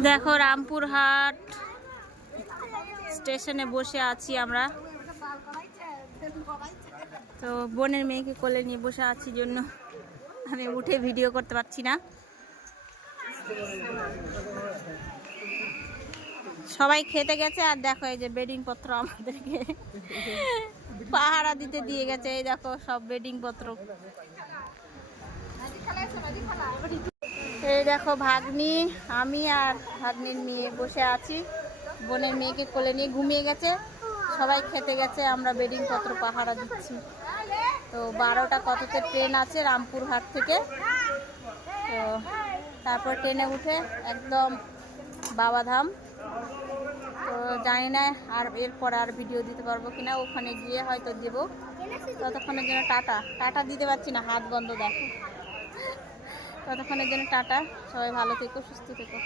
দেখো রামপুরহাট স্টেশনে বসে আছি আমরা। তো বোনের মেয়েকে কোলে নিয়ে বসে আছি জন্য আমি উঠে ভিডিও করতে পারছি না। সবাই খেতে গেছে আর দেখো এই যে বেডিং পত্র আমাদেরকে পাহারা দিতে দিয়ে গেছে। এই দেখো সব বেডিং পত্র। এই দেখো ভাগ্নি, আমি আর ভাগ্নির মেয়ে বসে আছি। বোনের মেয়েকে কোলে নিয়ে ঘুমিয়ে গেছে, সবাই খেতে গেছে, আমরা বেডিং পত্র পাহারা দিচ্ছি। তো 12টা কততে ট্রেন আছে রামপুরহাট থেকে। তো তারপর ট্রেনে উঠে একদম বাবাধাম। তো জানি না আর এরপর আর ভিডিও দিতে পারবো কিনা, ওখানে গিয়ে হয়তো দেবো। ততক্ষণের জন্য টাটা। টাটা দিতে পারছি না, হাত বন্ধ দেখো। ততক্ষণের জন্য টাটা, সবাই ভালো থেকো, সুস্থ থেকো।